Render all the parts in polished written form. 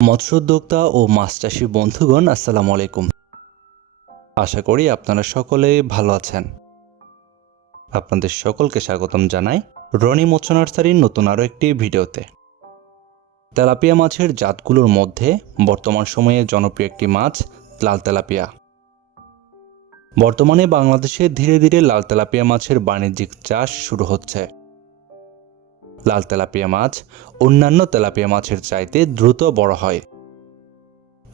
মৎস্য উদ্যোক্তা ও মাছ চাষী বন্ধুগণ, আসসালামু আলাইকুম। আশা করি আপনারা সকলেই ভালো আছেন। আপনাদের সকলকে স্বাগতম জানাই রনি মৎস্য নার্সারির নতুন আরও একটি ভিডিওতে। তেলাপিয়া মাছের জাতগুলোর মধ্যে বর্তমান সময়ে জনপ্রিয় একটি মাছ লাল তেলাপিয়া। বর্তমানে বাংলাদেশে ধীরে ধীরে লাল তেলাপিয়া মাছের বাণিজ্যিক চাষ শুরু হচ্ছে। লাল তেলাপিয়া মাছ অন্যান্য তেলাপিয়া মাছের চাইতে দ্রুত বড় হয়।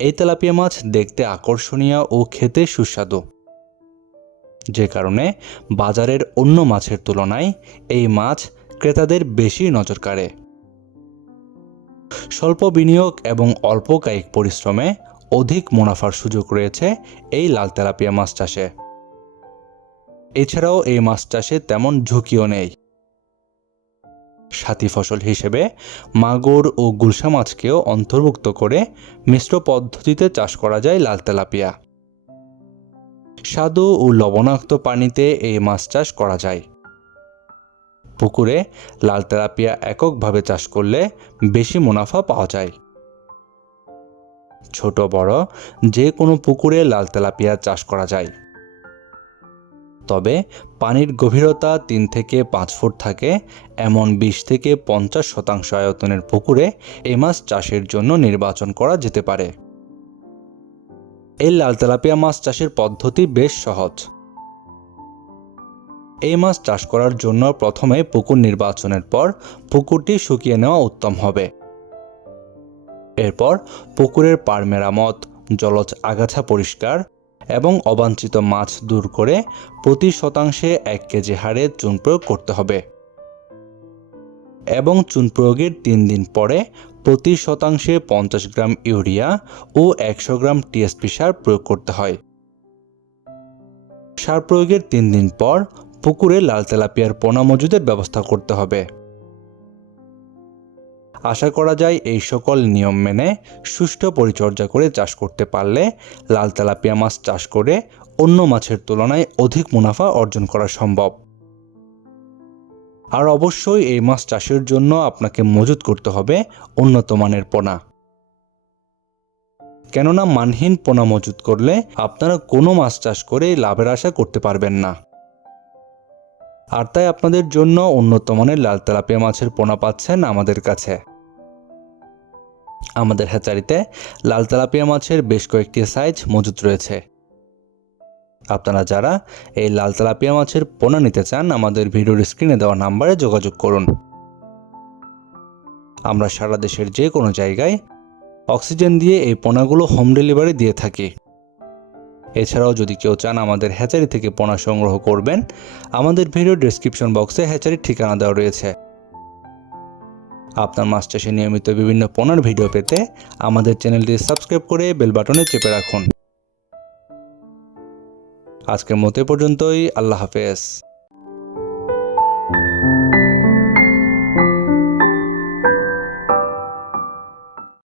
এই তেলাপিয়া মাছ দেখতে আকর্ষণীয় ও খেতে সুস্বাদু, যে কারণে বাজারের অন্য মাছের তুলনায় এই মাছ ক্রেতাদের বেশি নজর কাড়ে। স্বল্প বিনিয়োগ এবং অল্প কায়িক পরিশ্রমে অধিক মুনাফার সুযোগ রয়েছে এই লাল তেলাপিয়া মাছ চাষে। এছাড়াও এই মাছ চাষে তেমন ঝুঁকিও নেই। সাথী ফসল হিসেবে মাগুর ও গুলশা মাছকেও অন্তর্ভুক্ত করে মিশ্র পদ্ধতিতে চাষ করা যায় লাল তেলাপিয়া। স্বাদু ও লবণাক্ত পানিতে এই মাছ চাষ করা যায়। পুকুরে লাল তেলাপিয়া এককভাবে চাষ করলে বেশি মুনাফা পাওয়া যায়। ছোট বড় যে কোনো পুকুরে লাল তেলাপিয়া চাষ করা যায়, তবে পানির গভীরতা 3 থেকে 5 ফুট থাকে এমন 20 থেকে 50% আয়তনের পুকুরে এই মাছ চাষের জন্য নির্বাচন করা যেতে পারে। এই লাল তেলাপিয়া মাছ চাষের পদ্ধতি বেশ সহজ। এই মাছ চাষ করার জন্য প্রথমে পুকুর নির্বাচনের পর পুকুরটি শুকিয়ে নেওয়া উত্তম হবে। এরপর পুকুরের পাড় মেরামত, জলজ আগাছা পরিষ্কার এবং অবাঞ্ছিত মাছ দূর করে প্রতি শতাংশে 1 কেজি হারে চুন প্রয়োগ করতে হবে এবং চুন প্রয়োগের 3 দিন পরে প্রতি শতাংশে 50 গ্রাম ইউরিয়া ও 100 গ্রাম টিএসপি সার প্রয়োগ করতে হয়। সার প্রয়োগের 3 দিন পর পুকুরে লাল তেলাপিয়ার পোনা মজুদের ব্যবস্থা করতে হবে। আশা করা যায় এই সকল নিয়ম মেনে সুষ্ঠু পরিচর্যা করে চাষ করতে পারলে লাল তেলাপিয়া মাছ চাষ করে অন্য মাছের তুলনায় অধিক মুনাফা অর্জন করা সম্ভব। আর অবশ্যই এই মাছ চাষের জন্য আপনাকে মজুত করতে হবে উন্নত মানের পোনা, কেননা মানহীন পোনা মজুত করলে আপনারা কোনো মাছ চাষ করে লাভের আশা করতে পারবেন না। আর তাই আপনাদের জন্য উন্নত মানের লাল তেলাপিয়া মাছের পোনা পাচ্ছেন আমাদের কাছে। আমাদের হ্যাচারিতে লাল তেলাপিয়া মাছের বেশ কয়েকটি সাইজ মজুত রয়েছে। আপনারা যারা এই লাল তেলাপিয়া মাছের পোনা নিতে চান, আমাদের ভিডিওর স্ক্রিনে দেওয়া নাম্বারে যোগাযোগ করুন। আমরা সারা দেশের যে কোনো জায়গায় অক্সিজেন দিয়ে এই পোনাগুলো হোম ডেলিভারি দিয়ে থাকি। এছাড়াও যদি কেউ চান আমাদের হ্যাচারি থেকে পোনা সংগ্রহ করবেন, আমাদের ভিডিও ডেসক্রিপশন বক্সে হ্যাচারির ঠিকানা দেওয়া রয়েছে। আপনার মাছ চাষে নিয়মিত বিভিন্ন পোনার ভিডিও পেতে আমাদের চ্যানেলটি সাবস্ক্রাইব করে বেল বাটনে চেপে রাখুন। আজকের মতো পর্যন্তই। আল্লাহ হাফেজ।